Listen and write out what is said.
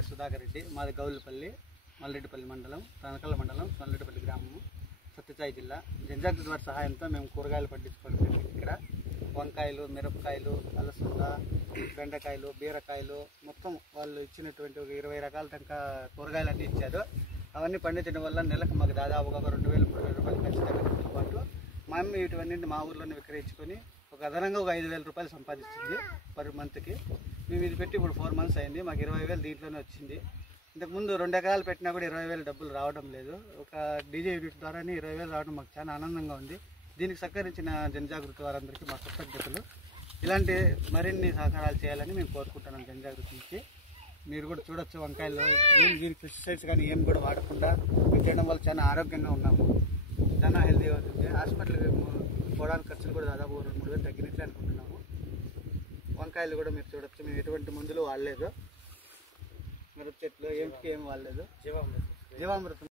పేరు సుధాకర్ రెడ్డి, మాది గౌలుపల్లి, మల్లెడ్డిపల్లి మండలం, తనకల్ల మండలం, మల్లెడ్డిపల్లి గ్రామము, సత్యసాయి జిల్లా. జనజాగృతి వారి సహాయంతో మేము కూరగాయలు పండించుకోవడం జరిగింది. ఇక్కడ వంకాయలు, మిరపకాయలు, అలసంద, బెండకాయలు, బీరకాయలు మొత్తం వాళ్ళు ఇచ్చినటువంటి ఒక 20 రకాల దాకా కూరగాయలు అన్నీ ఇచ్చారు. అవన్నీ పండించడం వల్ల నెలకు మాకు దాదాపుగా 2,000-3,000 రూపాయలు ఖచ్చితంగా పాటు మా అమ్మ ఇటువన్నీ మా ఊర్లోనే విక్రయించుకొని ఒక అదనంగా ఒక 5,000 రూపాయలు సంపాదిస్తుంది పర్ మంత్కి. మేము ఇది పెట్టి ఇప్పుడు 4 మంత్స్ అయింది. మాకు 20,000 దీంట్లోనే వచ్చింది. ఇంతకుముందు 2 ఎకరాలు పెట్టినా కూడా 20,000 డబ్బులు రావడం లేదు. ఒక డీజే యూనిట్ ద్వారానే 20,000 రావడం మాకు చాలా ఆనందంగా ఉంది. దీనికి సహకరించిన జనజాగృతి వారందరికీ మా కృతజ్ఞతలు. ఇలాంటి మరిన్ని సహకారాలు చేయాలని మేము కోరుకుంటున్నాం. జనజాగృతి నుంచి మీరు కూడా చూడొచ్చు, వంకాయలు ఏం దీనికి పెస్టిసైడ్స్ కానీ ఏం కూడా వాడకుండా తినడం వల్ల చాలా ఆరోగ్యంగా ఉన్నాము, చాలా హెల్తీగా అవుతుంది. హాస్పిటల్కి పోవడానికి ఖర్చులు కూడా దాదాపు 2-3 వేలు తగ్గినట్లే అనుకుంటున్నాము. వంకాయలు కూడా మీరు చూడొచ్చు, మేము ఎటువంటి మందులు వాడలేదు, మిరప చెట్లు ఏం వాడలేదు, జీవామృతం